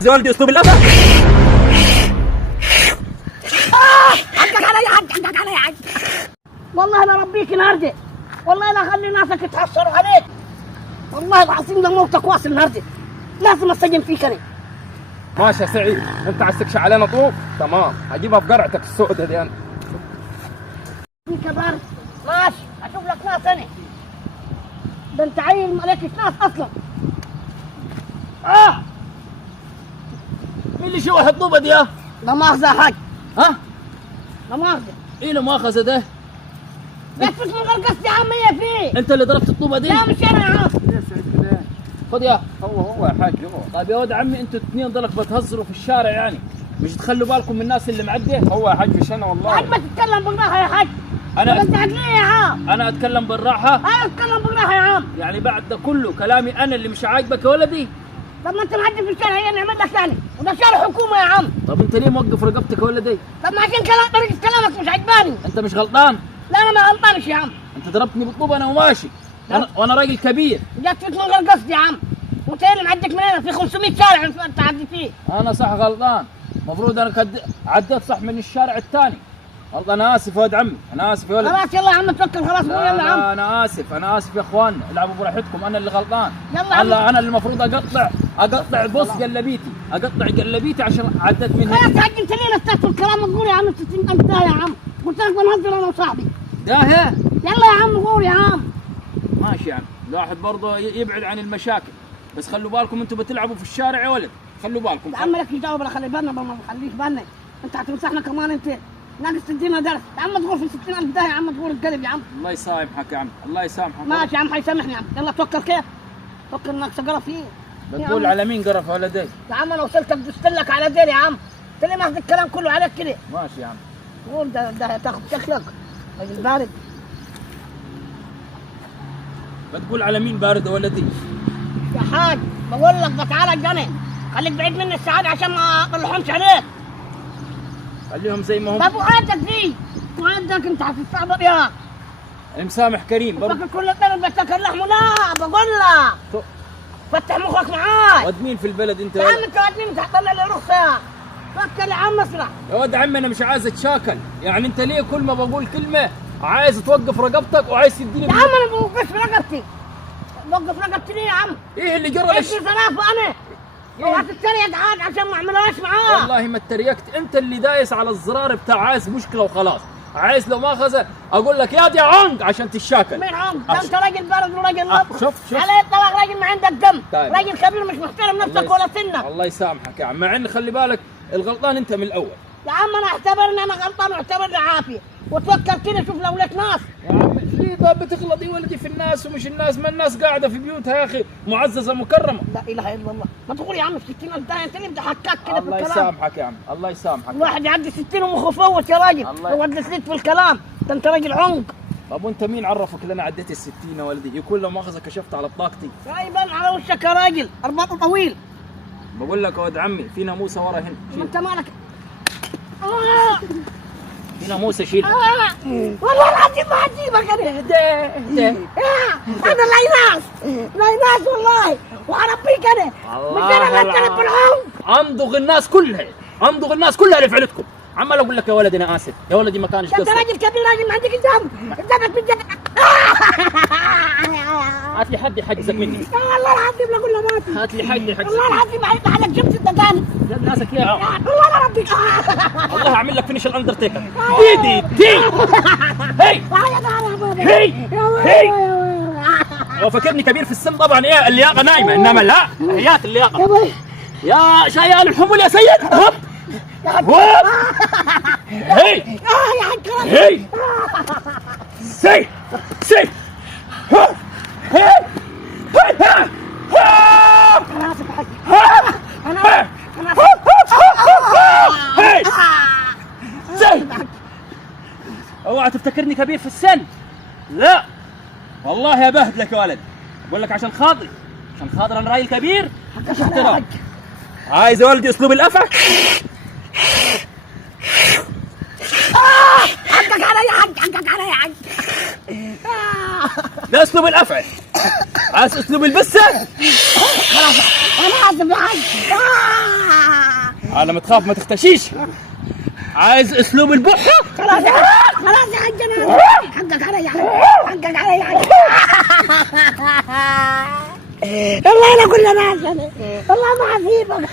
زي والدي اسلوب الأذى. حقك علي حقك علي حق. والله لا ربيك النهارده، والله لا خلي ناسك يتحسروا عليك، والله العظيم لموتك واصل النهارده، لازم اسجن فيك انا. ماشي يا سعيد، انت عايز تكشف علينا طوب؟ تمام، هجيبها في قرعتك السوداء دي انا. في كبار ماشي، اشوف لك ناس انا، ده انت عيل مالكش ناس اصلا. مين اللي شوح الطوبه دي يا؟ لا مؤاخذة يا حاج، ها؟ لا مؤاخذة. ايه لا مؤاخذه ده؟ لفت من غير قصدي يا عم، هي فيه. انت اللي ضربت الطوبه دي؟ لا مش انا يا عم. يا سعيد بالله. خد يا. هو يا حاج هو. طيب يا ولد عمي انتوا الاثنين ضلك بتهزروا في الشارع يعني، مش تخلوا بالكم من الناس اللي معديه؟ هو يا حاج مش انا يا والله. حاج ما تتكلم بالراحة يا حاج. انا انت ليه يا عم؟ انا اتكلم بالراحه؟ انا اتكلم بالراحة يا عم. يعني بعد ده كله كلامي انا اللي مش عاجبك يا ولدي؟ طب ما انت معدي في الشارع، هي نعمل لك ثاني، وده شارع حكومة يا عم. طب انت ليه موقف رقبتك يا ولدي؟ طب ما عشان طريقة كلامك مش عجباني. انت مش غلطان؟ لا انا ما غلطانش يا عم. انت ضربتني بالطوبه انا وماشي، وانا راجل كبير. جت فيك من غير قصد يا عم، وانت اللي معديك من هنا في 500 شارع انت تعدي فيه. انا صح غلطان، المفروض انا عديت صح من الشارع الثاني. والله انا اسف يا ولد عمي، انا اسف يا ولد. خلاص يلا يا عم توكل، خلاص قول لا يلا يا عم. لا انا اسف يا اخوان، العبوا براحتكم، انا اللي غلطان. يلا يا عم. انا اللي المفروض اقطع بص قلبيتي عشان عديت من خلاص هنا. يا حاج انت ليه نسيت الكلام؟ تقول يا عم 60000 ده يا عم، قلت لك بنهزر انا وصاحبي. ده هي يلا يا عم قول يا عم. ماشي يعني، الواحد برضه يبعد عن المشاكل، بس خلوا بالكم انتم بتلعبوا في الشارع يا ولد، خلوا بالكم. يا عم لك يجاوب، خلي بالنا ما نخليش بالنا، انت هتمسحنا كمان، انت ناقص تدينا درس يا عم. تقول في 60000 ده يا عم، تقول القلب يا عم. الله يسامحك يا عم، الله يسامحك. ماشي يا عم، حيسامحني يا عم. يلا توكل كيف؟ توكل انك سقرة فيه. بتقول على مين قرف يا ولدي؟ يا عم انا وصلت دوست لك على ديل يا عم، انت ليه ماخذ الكلام كله عليك كده؟ ماشي يا عم. قول ده تاخذ شكلك راجل بارد. بتقول على مين بارد يا ولدي؟ يا حاج بقول لك بتعالى الجنة، خليك بعيد مني السعادة عشان ما اطلعهمش عليك. خليهم زي ما هم. طب وعدك فيه، وعدك انت هتستعبط يا المسامح كريم برضه. فكر كل الطلب بتاكل لحمه. لا بقول لك فتح مخك معاي. ود مين في البلد انت يا عم انت ودني انت هتطلع لي رخصة. فكر يا عم اسرع. يا ولد عمي انا مش عايز اتشاكل، يعني انت ليه كل ما بقول كلمه عايز توقف رقبتك وعايز تديني؟ يا عم انا ما بوقفش رقبتي. بوقف رقبتي ليه يا عم؟ ايه اللي جرى؟ ادي سلافة انا. اوعى تتريق عاد عشان ما اعملهاش معاه. والله ما اتريقت، انت اللي دايس على الزرار بتاع عايز مشكله وخلاص، عايز لو ما خذ اقول لك يا دي عنق عشان تتشاكل. مين عنق؟ ده انت راجل بارد وراجل لطف. شوف على اطلاق راجل ما عندك دم. طيب. راجل كبير مش محترم نفسك ولا سنك. الله يسامحك يا عم، مع ان خلي بالك الغلطان انت من الاول. يا عم انا اعتبر ان انا غلطان واعتبر عافيه، وتفكر كده شوف لو لك ناس. يا عم ليه طب بتغلط يا ولدي في الناس ومش الناس؟ ما الناس قاعده في بيوتها يا اخي معززه مكرمه. لا اله الا الله، ما تقول يا عم 60000 ده انت اللي بتحكك كده في الله الكلام. يسامحك يا عم، الله يسامحك. الواحد يعدي 60 ومخه فوت يا راجل، يقعد يسلك في الكلام، ده انت راجل عنق. طب وانت مين عرفك ان انا عديت ال60 يا ولدي؟ يكون لو مؤاخذه كشفت على بطاقتي. يبان على وشك يا راجل، ارباطه طويل. بقول لك يا ولد عمي في ناموسه ورا هنا، ما انت مالك. في ناموسه شيلها. والله العظيم ما هجيبك انا. ده انا لايناس لايناس والله، وهربيك انا. مش انا اللي اتكلم بالعنق. امضغ الناس كلها، امضغ الناس كلها اللي فعلتكم. عمال اقول لك يا ولدي انا اسف، يا ولدي ما كانش انت قصدي. راجل كبير، راجل ما عندك دم، قدامك من جد. هات لي حد يحجزك مني. والله العظيم لا اقول له مات. هات لي حد يحجزك. والله العظيم هيطلع لك جبت انت ثاني. جاب ناسك يا عم. والله لا ربك. والله هعمل لك فينيش الاندرتيكر. دي هي هي هو فاكرني كبير في السن طبعا، ايه اللياقه نايمه، انما لا حيات اللياقه. يا شيال الحمول يا سيد. هوب هوب هي هي سي سي هوب هي اوعى تفتكرني كبير في السن، لا والله ابهدلك يا ولد. اقول لك عشان خاطري، عشان خاطر انا راجل كبير مش احترام. عايز يا ولدي اسلوب الافع؟ حقك علي حق، حقك علي حق. ده اسلوب الافع. عايز اسلوب البسه؟ خلاص انا اسف يا حاج. على ما تخاف ما تختشيش. عايز اسلوب البحه؟ خلاص يا حاج، خلاص يا حاج، انا حقك علي يا حاج، حقك علي يا حاج. والله انا كل ناس، والله ما حسيبك.